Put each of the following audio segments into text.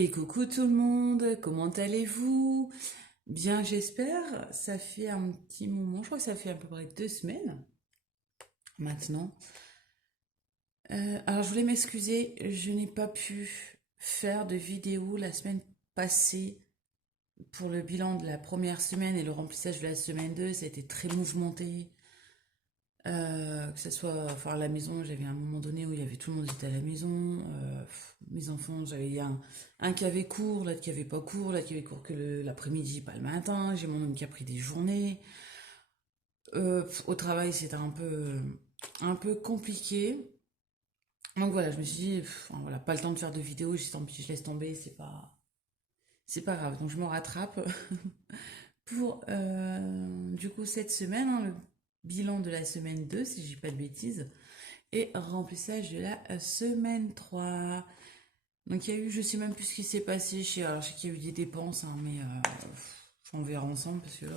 Et coucou tout le monde, comment allez-vous? Bien, j'espère. Ça fait un petit moment, je crois que ça fait à peu près 2 semaines maintenant. Alors, je voulais m'excuser, je n'ai pas pu faire de vidéo la semaine passée pour le bilan de la première semaine et le remplissage de la semaine 2. Ça a été très mouvementé. Que ce soit enfin, à la maison, j'avais un moment donné où il y avait tout le monde qui était à la maison. Mes enfants, j'avais un qui avait cours, l'autre qui avait pas cours, l'autre qui avait cours que l'après-midi, pas le matin. J'ai mon homme qui a pris des journées. Au travail, c'était un peu compliqué. Donc voilà, je me suis dit, enfin, voilà, pas le temps de faire de vidéo, j'ai dit, tant pis, je laisse tomber, c'est pas grave. Donc je me rattrape pour du coup cette semaine, hein, le bilan de la semaine 2 si je dis pas de bêtises. Et remplissage de la semaine 3. Donc il y a eu, je sais même plus ce qui s'est passé. Alors, je sais qu'il y a eu des dépenses, hein, mais on verra ensemble parce que là,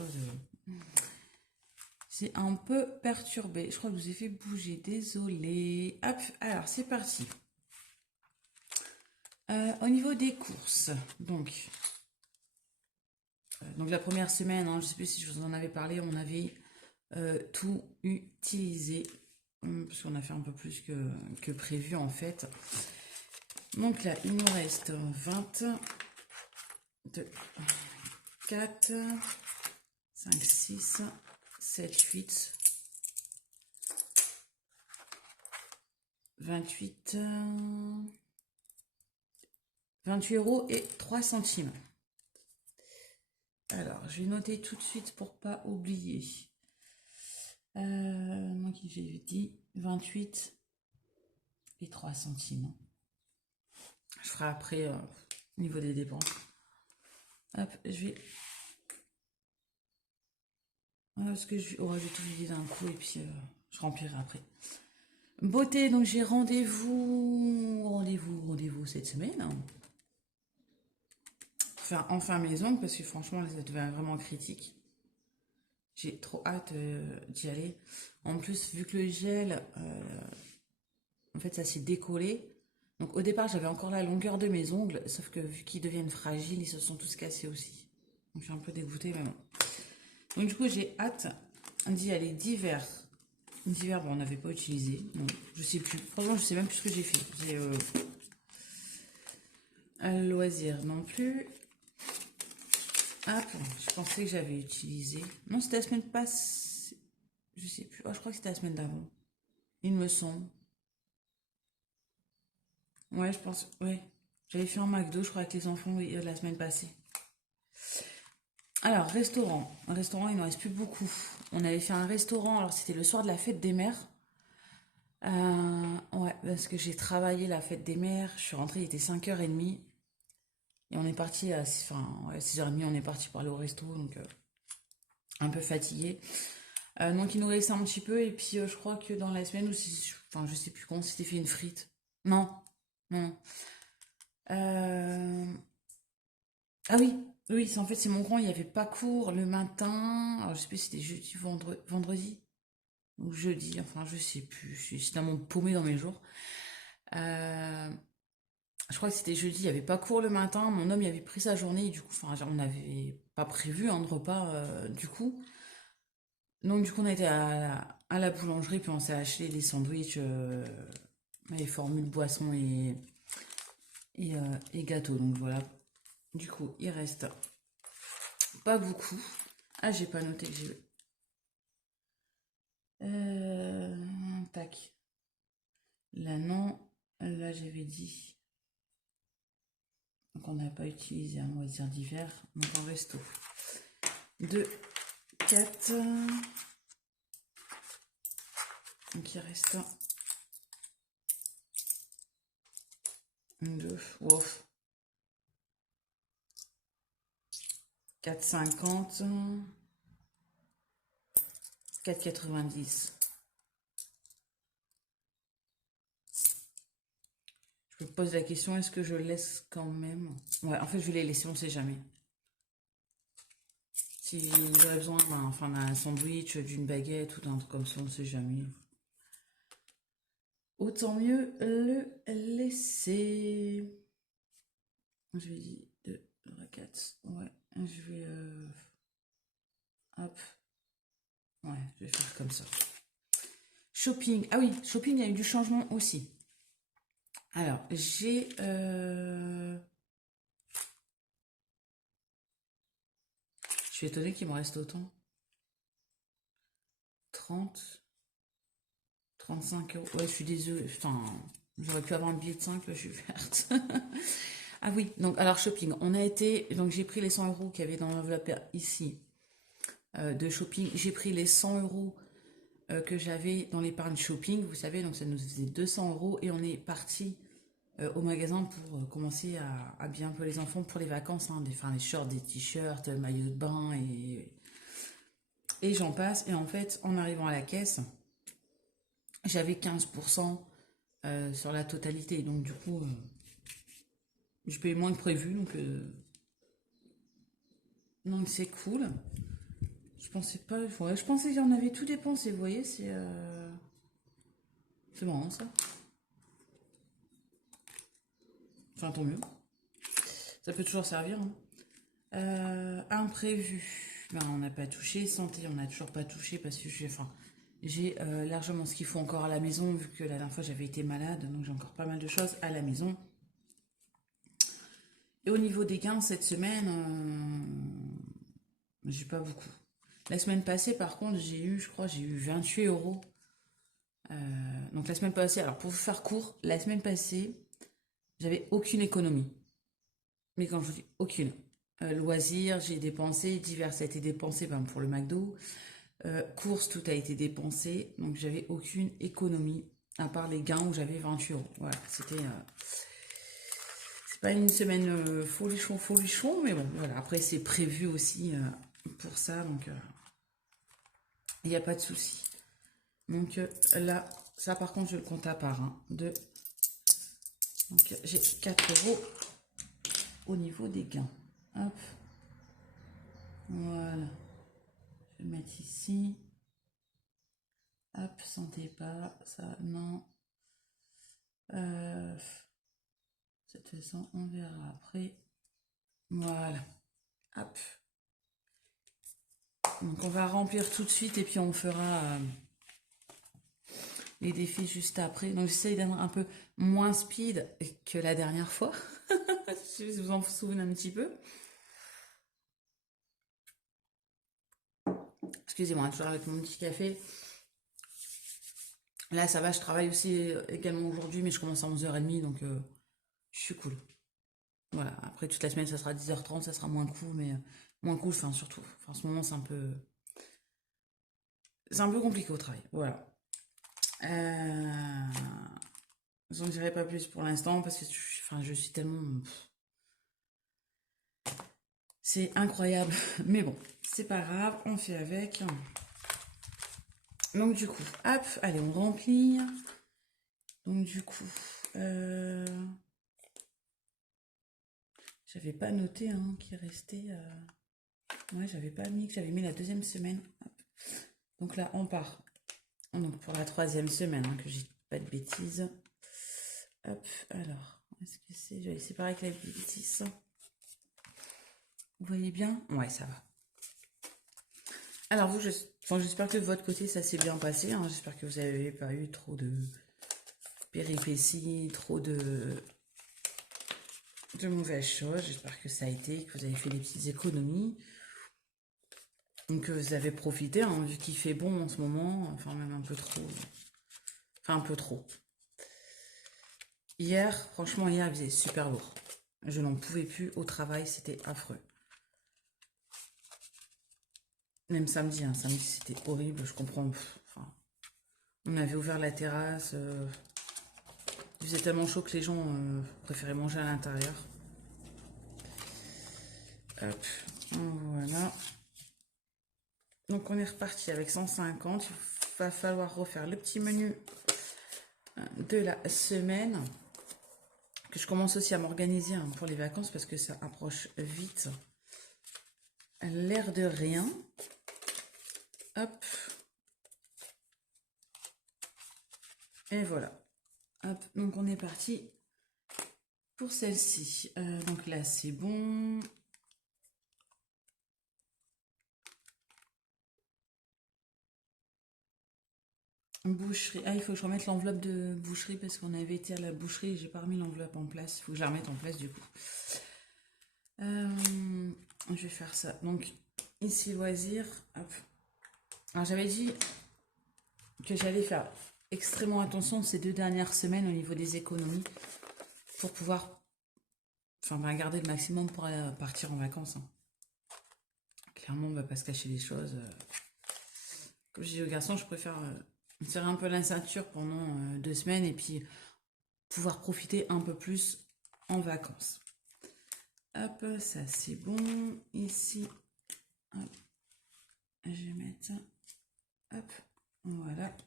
c'est un peu perturbé. Je crois que je vous ai fait bouger, désolé. Hop, alors c'est parti. Au niveau des courses, donc la première semaine, hein, je ne sais plus si je vous en avais parlé, on avait tout utilisé. Parce qu'on a fait un peu plus que prévu en fait. Donc là, il nous reste 20, 2, 4, 5, 6, 7, 8, 28, 28 euros et 3 centimes. Alors, je vais noter tout de suite pour pas oublier. Donc, j'ai dit 28 et 3 centimes. Je ferai après au niveau des dépenses. Hop, je vais. Parce que je vais tout vider d'un coup et puis je remplirai après. Beauté, donc j'ai rendez-vous cette semaine. Enfin maison, parce que franchement, ça devient vraiment critique. J'ai trop hâte d'y aller. En plus, vu que le gel, en fait, ça s'est décollé. Donc au départ, j'avais encore la longueur de mes ongles, sauf que vu qu'ils deviennent fragiles, ils se sont tous cassés aussi. Donc je suis un peu dégoûtée, mais bon. Donc du coup, j'ai hâte d'y aller d'hiver. D'hiver, bon, on n'avait pas utilisé. Non, je sais plus. Franchement, je sais même plus ce que j'ai fait. J'ai un loisir non plus. Ah, je pensais que j'avais utilisé. Non, c'était la semaine passée. Je sais plus. Oh, je crois que c'était la semaine d'avant. Il me semble. Ouais, je pense. Ouais. J'avais fait un McDo, je crois, avec les enfants oui, la semaine passée. Alors, restaurant. Un restaurant, il ne reste plus beaucoup. On avait fait un restaurant, alors c'était le soir de la fête des mères. Ouais, parce que j'ai travaillé la fête des mères. Je suis rentrée, il était 5h30. Et on est parti à ouais, 6h30, on est parti pour aller au resto, donc un peu fatigué. Donc il nous reste un petit peu, et puis je crois que dans la semaine, enfin je sais plus quand, on s'était fait une frite. Non, non. Euh, Ah oui, oui, en fait c'est mon grand, il n'y avait pas cours le matin. Alors, je sais plus si c'était jeudi, vendredi ou jeudi, enfin je sais plus. Je suis tellement paumée dans mes jours. Euh, je crois que c'était jeudi, il n'y avait pas cours le matin. Mon homme il avait pris sa journée et du coup, enfin on n'avait pas prévu un repas du coup. Donc du coup on a été à la boulangerie puis on s'est acheté des sandwichs, les formules boissons et gâteaux. Donc voilà. Du coup il reste pas beaucoup. Ah j'ai pas noté que j'ai. Tac. Là non. Là j'avais dit. Donc on n'a pas utilisé un loisir d'hiver. Donc en resto. 2, 4. Donc il reste 2. Ouf. 4,50. 4,90. Je me pose la question, est-ce que je laisse quand même? Ouais, en fait, je vais les laisser, on sait jamais. Si j'aurais besoin d'un sandwich, d'une baguette ou d'un truc comme ça, on sait jamais. Autant mieux le laisser. Je vais dire 2, 4. Ouais, je vais... hop. Ouais, je vais faire comme ça. Shopping. Ah oui, shopping, il y a eu du changement aussi. Alors, j'ai... Je suis étonnée qu'il me reste autant. 30, 35 €. Ouais, je suis désolée. Enfin, j'aurais pu avoir un billet de 5, là, je suis verte. Ah oui, donc, alors, shopping. On a été... Donc, j'ai pris les 100 € qu'il y avait dans l'enveloppe ici de shopping. J'ai pris les 100 € que j'avais dans l'épargne shopping, vous savez, donc ça nous faisait 200 € et on est parti au magasin pour commencer à habiller un peu les enfants pour les vacances, hein, des shorts, des t-shirts, maillots de bain et j'en passe. Et en fait, en arrivant à la caisse, j'avais 15% sur la totalité. Donc du coup, je payais moins que prévu. Donc c'est cool. Je pensais pas. Ouais, je pensais qu'il y en avait tout dépensé. Vous voyez, c'est marrant ça. Enfin, tant mieux. Ça peut toujours servir, hein. Imprévu, ben, on n'a pas touché. Santé, on n'a toujours pas touché parce que j'ai largement ce qu'il faut encore à la maison, vu que la dernière fois j'avais été malade, donc j'ai encore pas mal de choses à la maison. Et au niveau des gains cette semaine, j'ai pas beaucoup. La semaine passée, par contre, je crois, j'ai eu 28 €. Donc la semaine passée, alors pour vous faire court, la semaine passée, j'avais aucune économie. Mais quand je vous dis aucune. Loisirs, j'ai dépensé, divers a été dépensé ben, pour le McDo. Courses, tout a été dépensé, donc j'avais aucune économie, à part les gains où j'avais 28 €. Voilà, c'était... c'est pas une semaine folichon, mais bon, voilà. Après, c'est prévu aussi pour ça, donc il n'y a pas de souci. Donc là, ça par contre, je le compte à part. Hein, donc j'ai 4 € au niveau des gains. Hop, voilà. Je vais le mettre ici. Hop, sentez pas, ça, non. De toute façon, on verra après. Voilà. Hop. Donc on va remplir tout de suite et puis on fera les défis juste après. Donc j'essaye d'être un peu moins speed que la dernière fois. Je sais pas si vous en souvenez un petit peu. Excusez-moi, toujours avec mon petit café. Là, ça va, je travaille aussi également aujourd'hui, mais je commence à 11h30, donc je suis cool. Voilà, après toute la semaine, ça sera 10h30, ça sera moins cool, mais moins cool, enfin surtout. Enfin, en ce moment, c'est un peu compliqué au travail. Voilà. J'en dirai pas plus pour l'instant parce que enfin, je suis tellement. C'est incroyable. Mais bon, c'est pas grave, on fait avec. Donc du coup, hop, allez, on remplit. Donc du coup, j'avais pas noté hein, qu'il restait. Ouais, j'avais pas mis que j'avais mis la deuxième semaine. Hop. Donc là, on part. Donc pour la troisième semaine, hein, que j'ai pas de bêtises. Hop, alors, est-ce que c'est. J'avais séparé avec la bêtise. Vous voyez bien? Ouais, ça va. Alors vous, j'espère que de votre côté, ça s'est bien passé. Hein. J'espère que vous n'avez pas eu trop de péripéties, trop de mauvaises choses. J'espère que ça a été, que vous avez fait des petites économies. Donc que vous avez profité, hein, vu qu'il fait bon en ce moment. Enfin, même un peu trop. Enfin, un peu trop. Hier, franchement, hier, il faisait super lourd. Je n'en pouvais plus au travail, c'était affreux. Même samedi, hein, samedi c'était horrible, je comprends. Enfin, on avait ouvert la terrasse. Il faisait tellement chaud que les gens préféraient manger à l'intérieur. Hop, voilà. Donc on est reparti avec 150. Il va falloir refaire le petit menu de la semaine. Que je commence aussi à m'organiser hein, pour les vacances parce que ça approche vite. L'air de rien. Hop. Et voilà. Hop, donc on est parti pour celle-ci. Donc là, c'est bon. Boucherie. Ah, il faut que je remette l'enveloppe de boucherie parce qu'on avait été à la boucherie et j'ai pas remis l'enveloppe en place. Il faut que je la remette en place du coup. Je vais faire ça. Donc, ici, loisirs. Hop. Alors, j'avais dit que j'allais faire extrêmement attention ces 2 dernières semaines au niveau des économies pour pouvoir garder le maximum pour partir en vacances. Hein. Clairement, on va pas se cacher les choses. Comme je dis aux garçons, je préfère me serrer un peu la ceinture pendant 2 semaines et puis pouvoir profiter un peu plus en vacances. Hop, ça c'est bon. Ici, hop, je vais mettre ça. Hop, voilà.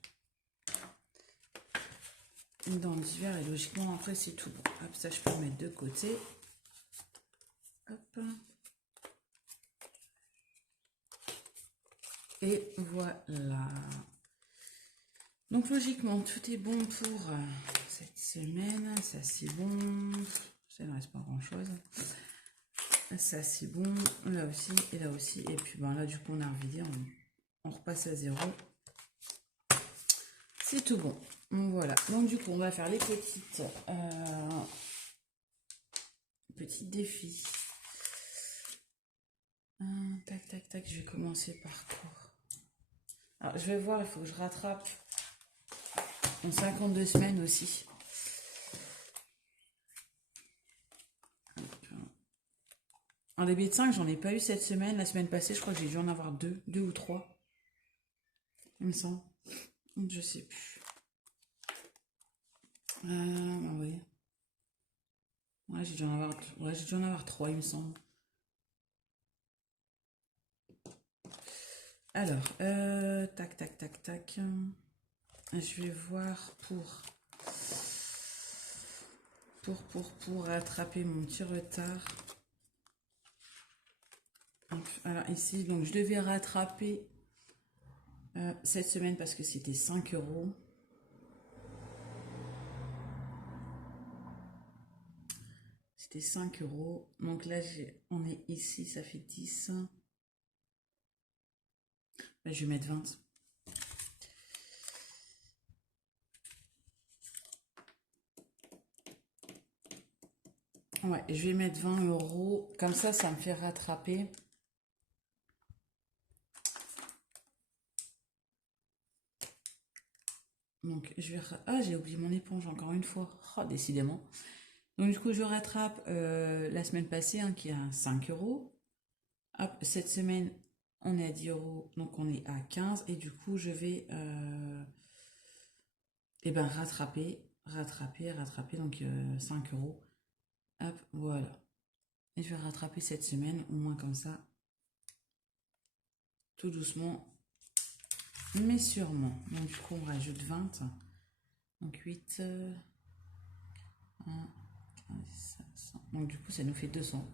Dans l'hiver et logiquement après c'est tout bon. Hop, ça je peux le mettre de côté. Hop. Et voilà. Donc logiquement tout est bon pour cette semaine. Ça c'est bon. Ça ne reste pas grand chose. Ça c'est bon. Là aussi et là aussi. Et puis là du coup on a revidé. On repasse à 0. C'est tout bon. Donc voilà. Donc du coup on va faire les petits défis. Tac tac tac. Je vais commencer par quoi? Alors je vais voir. Il faut que je rattrape en 52 semaines aussi. Un débit de 5, j'en ai pas eu cette semaine. La semaine passée, je crois que j'ai dû en avoir 2 ou 3. Il me semble. Je sais plus. Oui. Ouais, j'ai dû en avoir 3, il me semble. Alors, tac, tac, tac, tac. Je vais voir pour rattraper mon petit retard. Alors ici, donc je devais rattraper cette semaine parce que c'était 5 €. C'était 5 €. Donc là, on est ici, ça fait 10. Là, je vais mettre 20. Ouais, je vais mettre 20 €. Comme ça me fait rattraper. Donc, je vais... Ah, j'ai oublié mon éponge encore une fois. Oh, décidément. Donc, du coup, je rattrape la semaine passée, qui est à 5 €. Hop, cette semaine, on est à 10 €. Donc, on est à 15. Et du coup, je vais rattraper. Donc, 5 €. Hop, voilà. Et je vais rattraper cette semaine, au moins comme ça. Tout doucement, mais sûrement. Donc, du coup, on rajoute 20. Donc, 8... 1, 15, 500. Donc, du coup, ça nous fait 200.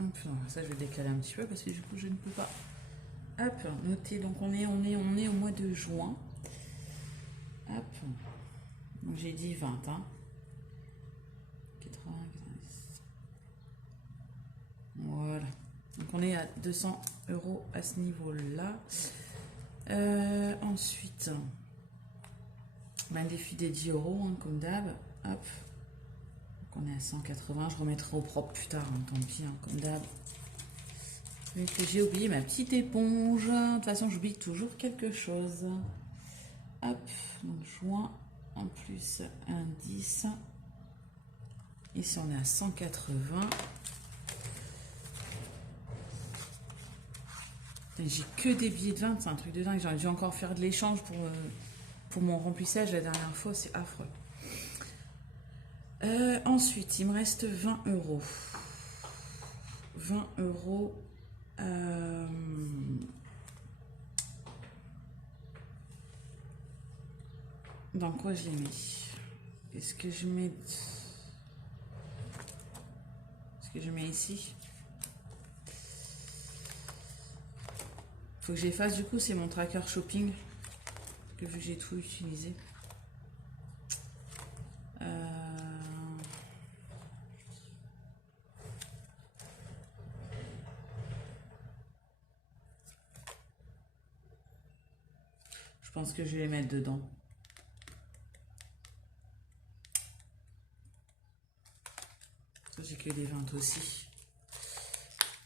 Hop, ça je vais décaler un petit peu parce que du coup je ne peux pas. Hop, noter. Donc on est au mois de juin. Hop. Donc j'ai dit 20. 80, 90. Voilà. Donc on est à 200 € à ce niveau-là. Ensuite, un défi des 10 €, comme d'hab. Hop. Donc on est à 180. Je remettrai au propre plus tard, tant pis, comme d'hab. J'ai oublié ma petite éponge. De toute façon, j'oublie toujours quelque chose. Hop, donc juin, en plus un 10. Ici, on est à 180. J'ai que des billets de 20, c'est un truc de dingue. J'aurais dû encore faire de l'échange pour mon remplissage la dernière fois, c'est affreux. Ensuite, il me reste 20 €. 20 €. Dans quoi je l'ai mis? Est-ce que je mets... Est-ce que je mets ici? Faut que j'efface du coup, c'est mon tracker shopping. Que vu que j'ai tout utilisé. Je pense que je vais les mettre dedans. J'ai que les 20 aussi.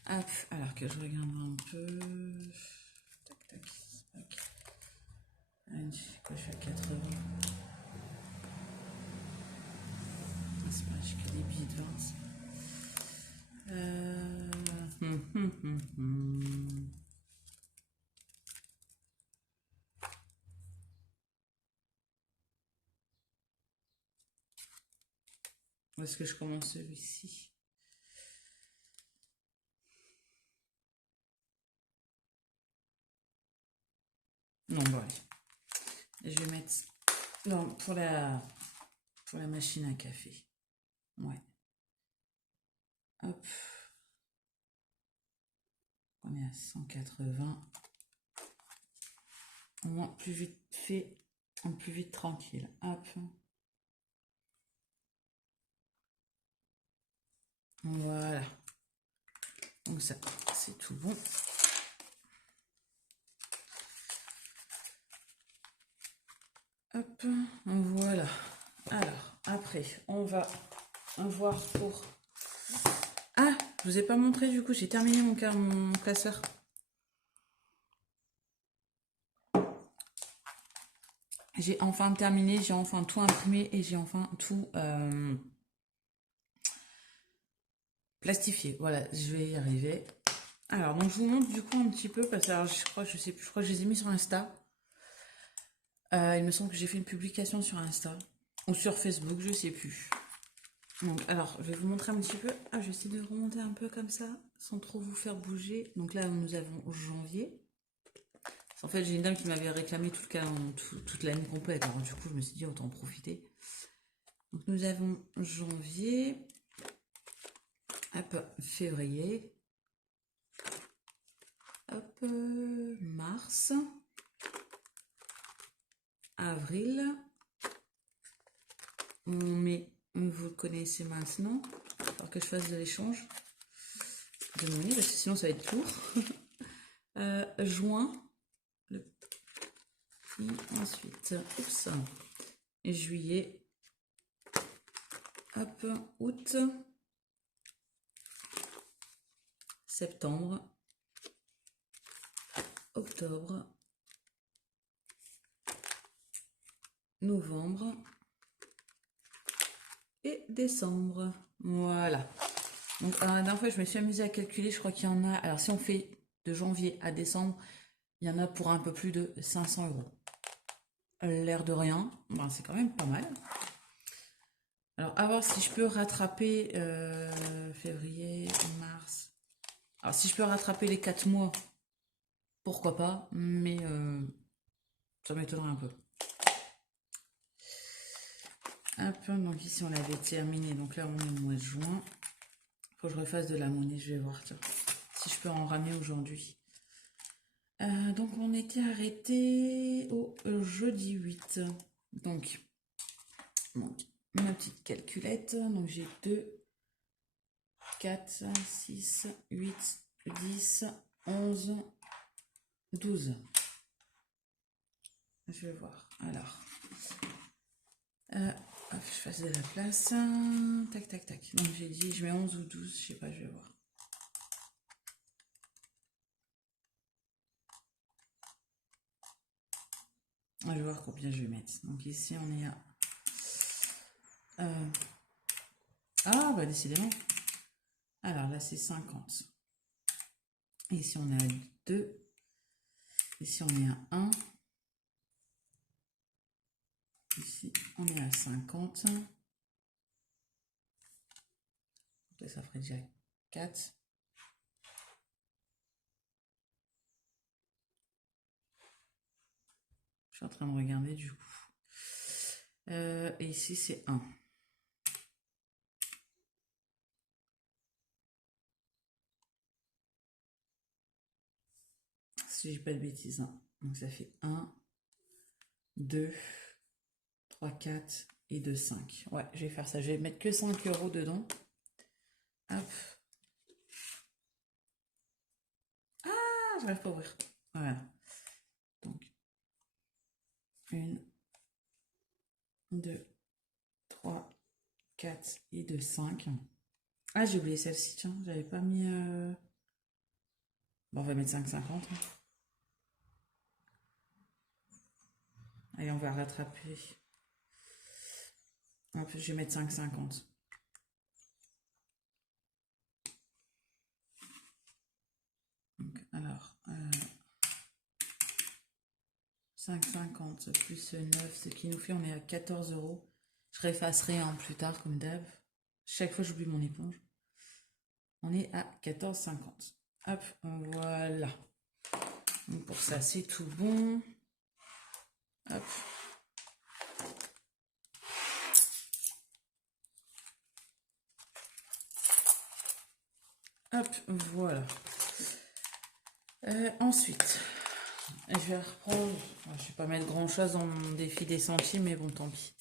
Hop, alors que je regarde un peu. Tac, tac, tac. Quoi, je suis à 80. C'est pas, j'ai que des billets de 20. Où est-ce que je commence celui-ci? Non, bon, allez. Je vais mettre... Non, pour la machine à café. Ouais. Hop. On est à 180. Au moins, plus vite fait, plus vite tranquille. Hop. Voilà. Donc ça, c'est tout bon. Hop, voilà. Alors, après, on va voir pour... Ah, je vous ai pas montré du coup, j'ai terminé mon classeur. J'ai enfin terminé, j'ai enfin tout imprimé et j'ai enfin tout plastifié. Voilà, je vais y arriver. Alors, donc je vous montre du coup un petit peu, parce que alors, je crois que je les ai mis sur Insta. Il me semble que j'ai fait une publication sur Insta ou sur Facebook, je sais plus. Donc, alors, je vais vous montrer un petit peu. Ah, je vais essayer de remonter un peu comme ça, sans trop vous faire bouger. Donc là, nous avons janvier. En fait, j'ai une dame qui m'avait réclamé toute l'année complète. Alors, du coup, je me suis dit, autant en profiter. Donc, nous avons janvier. Hop, février. Hop, mars. Avril. Mai, vous le connaissez maintenant. Il va falloir que je fasse de l'échange de monnaie, parce que sinon, ça va être lourd. Juin. Ensuite, oups, juillet, hop, août, septembre, octobre, novembre et décembre. Voilà. Donc, la dernière fois, je me suis amusée à calculer, je crois qu'il y en a, alors si on fait de janvier à décembre, il y en a pour un peu plus de 500 €. L'air de rien, ben, c'est quand même pas mal. Alors, à voir si je peux rattraper février, mars. Alors, si je peux rattraper les 4 mois, pourquoi pas, mais ça m'étonnerait un peu. Hop, donc ici on l'avait terminé, donc là on est au mois de juin. Faut que je refasse de la monnaie, je vais voir si je peux en ramener aujourd'hui. Donc on était arrêté au jeudi 8. Donc, ma petite calculette. Donc j'ai 2, 4, 6, 8, 10, 11, 12. Je vais voir. Alors, hop, je fasse de la place. Tac, tac, tac. Donc j'ai dit, je mets 11 ou 12, je sais pas, je vais voir. Je vais voir combien je vais mettre. Donc ici, on est à... Ah, bah décidément. Alors là, c'est 50. Ici, on est à 2. Ici, on est à 1. Ici, on est à 50. Donc ça ferait déjà 4. Je suis en train de regarder du coup. Et ici, c'est 1. Si je dis pas de bêtises. Hein. Donc ça fait 1, 2, 3, 4 et 2, 5. Ouais, je vais faire ça. Je vais mettre que 5 € dedans. Hop. Ah, j'arrive pas à ouvrir. Voilà. Donc, 1, 2, 3, 4 et 2, 5. Ah, j'ai oublié celle-ci, tiens. J'avais pas mis... Bon, on va mettre 5,50. Allez, on va rattraper. Hop, je vais mettre 5,50. Donc, alors, 5,50 plus 9, ce qui nous fait, on est à 14 €. Je réeffacerai plus tard, comme d'hab. Chaque fois, j'oublie mon éponge. On est à 14,50. Hop, voilà. Donc pour ça, c'est tout bon. Hop. Hop, voilà. Ensuite, je vais reprendre. Je vais pas mettre grand chose dans mon défi des centimes, mais bon, tant pis.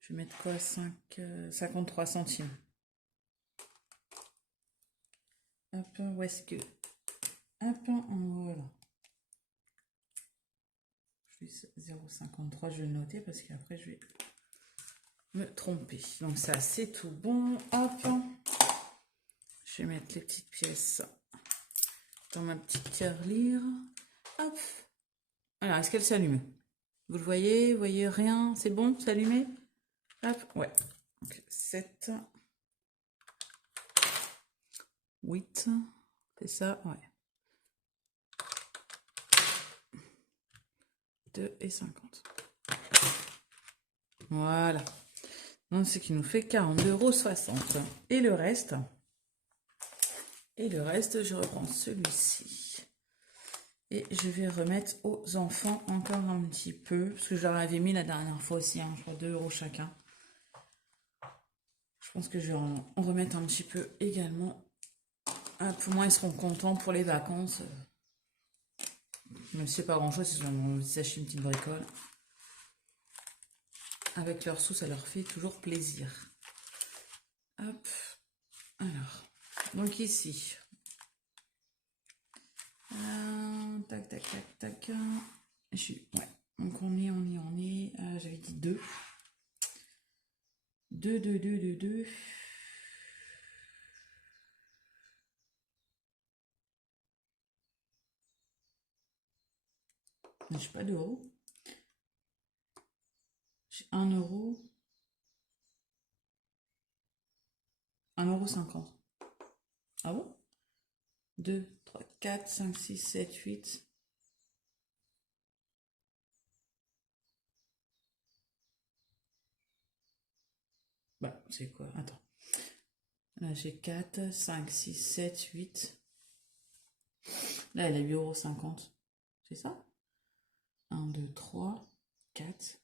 Je vais mettre quoi? 53 centimes. Hop, où est-ce que... Hop, voilà. 0,53, je vais le noter parce qu'après je vais me tromper. Donc ça, c'est tout bon. Hop. Je vais mettre les petites pièces dans ma petite tirelire. Hop. Alors, est-ce qu'elle s'allume? Vous le voyez? Vous voyez rien? C'est bon? C'est allumé? Hop. Ouais. Donc, 7. 8. C'est ça? Ouais. 2,50 €. Voilà. Donc, ce qui nous fait 42,60 €. Et le reste, je reprends celui-ci. Et je vais remettre aux enfants encore un petit peu. Parce que je leur avais mis la dernière fois aussi, hein, je crois 2 € chacun. Je pense que je vais en remettre un petit peu également. Pour moi, ils seront contents pour les vacances. Même si c'est pas grand-chose, ils ont s'acheter une petite bricole. Avec leurs sous, ça leur fait toujours plaisir. Hop. Alors, donc ici. Tac, tac, tac, tac. Ouais. Donc on est. J'avais dit 2. 2, 2, 2, 2, 2. J'ai pas d'euros. J'ai 1 €. 1,50 €. Ah bon? 2, 3, 4, 5, 6, 7, 8. Bah, c'est quoi? Attends. Là, j'ai 4, 5, 6, 7, 8. Là, elle a 8,50 €. C'est ça? 1, 2, 3, 4,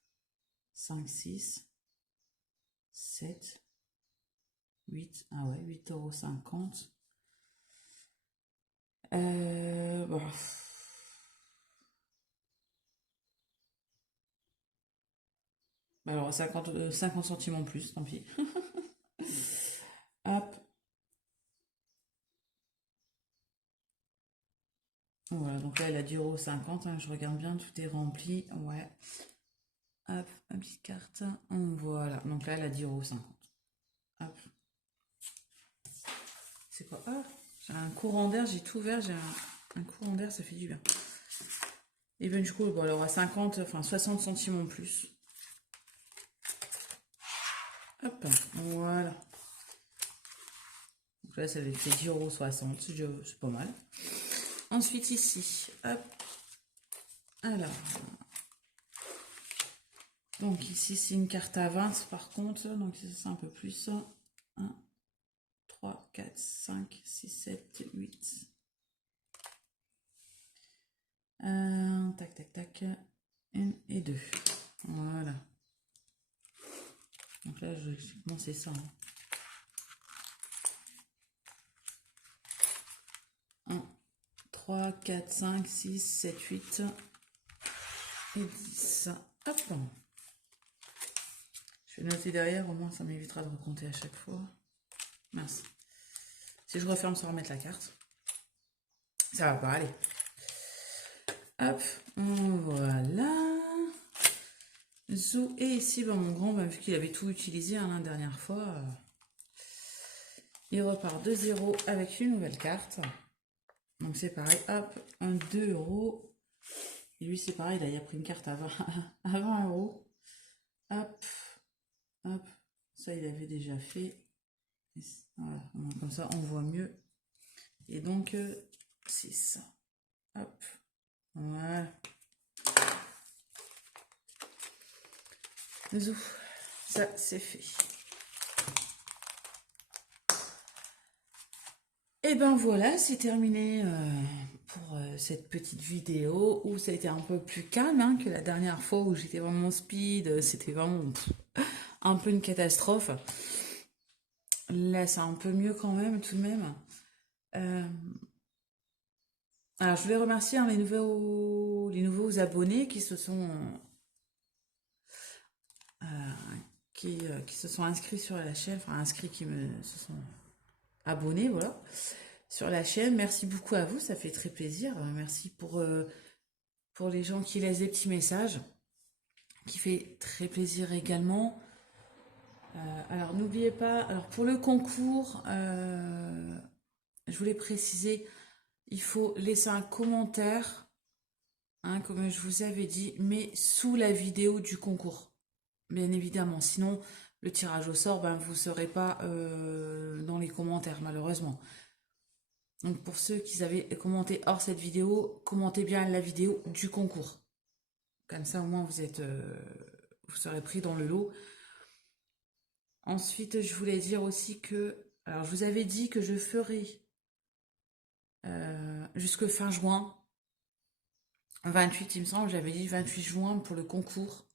5, 6, 7, 8. Ah ouais, 8,50 €. Bah. Alors, 50 centimes en plus, tant pis. Hop. Voilà, donc là, elle a 10,50 €. Hein, je regarde bien, tout est rempli. Ouais. Hop, ma petite carte. Voilà, donc là, elle a 10,50 €. Hop. C'est quoi? Ah, j'ai un courant d'air, j'ai tout ouvert, j'ai un courant d'air, ça fait du bien. Et bien du coup, bon, elle aura 60 centimes en plus. Hop, voilà. Donc là, ça lui fait 10,60 €, c'est pas mal. Ensuite, ici, hop. Alors. Donc ici, c'est une carte à 20 par contre. Donc c'est un peu plus. 1, 3, 4, 5, 6, 7, 8. Tac, tac, tac. Une et deux. Voilà. Donc là, je vais commencer ça. 1, 3, 4, 5, 6, 7, 8 et 10. Hop. Je vais noter derrière, au moins ça m'évitera de recompter à chaque fois. Mince. Si je referme sans remettre la carte, ça va pas aller. Hop, voilà. Zou. Et ici, ben, mon grand, ben, vu qu'il avait tout utilisé hein, la dernière fois, il repart de 0 avec une nouvelle carte. Donc c'est pareil, hop, un 2 euros. Et lui c'est pareil, là il a pris une carte à 20, à 20 euros. Hop, hop, ça il avait déjà fait. Voilà, comme ça on voit mieux. Et donc c'est ça. Hop, voilà. Zou, ça c'est fait. Et ben voilà, c'est terminé pour cette petite vidéo où ça a été un peu plus calme hein, que la dernière fois où j'étais vraiment speed. C'était vraiment un peu une catastrophe. Là, c'est un peu mieux quand même, tout de même. Euh, alors, je voulais remercier hein, les nouveaux abonnés qui se sont euh, qui se sont inscrits sur la chaîne, enfin inscrits se sont abonnés, voilà, sur la chaîne. Merci beaucoup à vous, ça fait très plaisir. Merci pour les gens qui laissent des petits messages, qui fait très plaisir également. Alors, n'oubliez pas, alors pour le concours, je voulais préciser, il faut laisser un commentaire, hein, comme je vous avais dit, mais sous la vidéo du concours, bien évidemment. Sinon, le tirage au sort, ben, vous ne serez pas dans les commentaires, malheureusement. Donc pour ceux qui avaient commenté hors cette vidéo, commentez bien la vidéo du concours. Comme ça, au moins, vous serez pris dans le lot. Ensuite, je voulais dire aussi que, alors je vous avais dit que je ferai jusque fin juin, 28 il me semble, j'avais dit 28 juin pour le concours.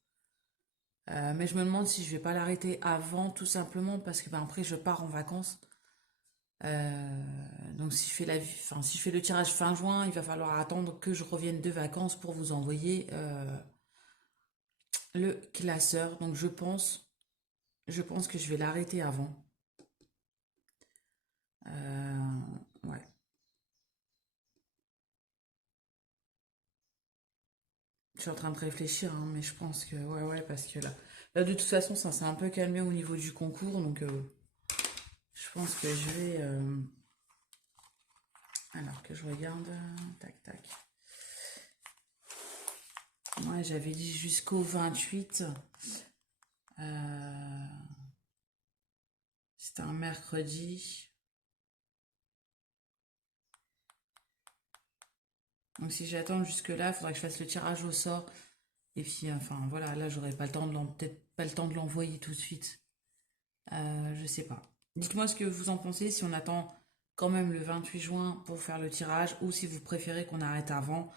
Mais je me demande si je vais pas l'arrêter avant, tout simplement parce que ben, après je pars en vacances. Donc si je fais si je fais le tirage fin juin, il va falloir attendre que je revienne de vacances pour vous envoyer le classeur. Donc je pense que je vais l'arrêter avant. Ouais. Je suis en train de réfléchir, hein, mais je pense que ouais, parce que là de toute façon, ça s'est un peu calmé au niveau du concours, donc je pense que je vais, alors que je regarde, tac tac. Moi, j'avais dit jusqu'au 28. C'était un mercredi. Donc si j'attends jusque-là, il faudrait que je fasse le tirage au sort. Et puis, enfin, voilà, là, j'aurais pas le temps peut-être pas le temps de l'envoyer tout de suite. Je sais pas. Dites-moi ce que vous en pensez, si on attend quand même le 28 juin pour faire le tirage, ou si vous préférez qu'on arrête avant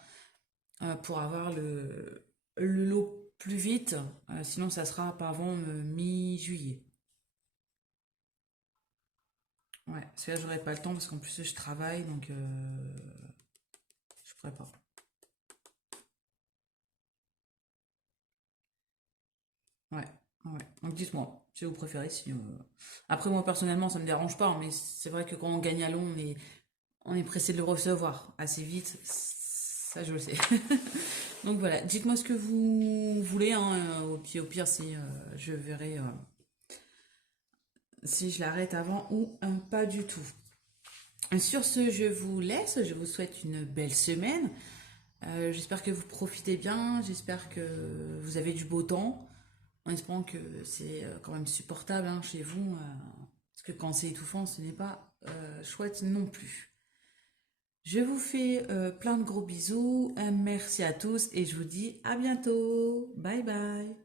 pour avoir le lot plus vite. Sinon, ça sera pas avant mi-juillet. Ouais, parce que là, j'aurai pas le temps, parce qu'en plus, je travaille, donc je pourrais pas. Ouais, ouais. Donc dites-moi, si vous préférez. Si, après, moi, personnellement, ça me dérange pas, hein, mais c'est vrai que quand on gagne à long, on est pressé de le recevoir assez vite. Ça, je le sais. Donc voilà, dites-moi ce que vous voulez. Hein, au pire, si je verrai si je l'arrête avant ou pas du tout. Sur ce, je vous laisse. Je vous souhaite une belle semaine. J'espère que vous profitez bien. J'espère que vous avez du beau temps. En espérant que c'est quand même supportable hein, chez vous. Parce que quand c'est étouffant, ce n'est pas chouette non plus. Je vous fais plein de gros bisous. Merci à tous et je vous dis à bientôt. Bye bye.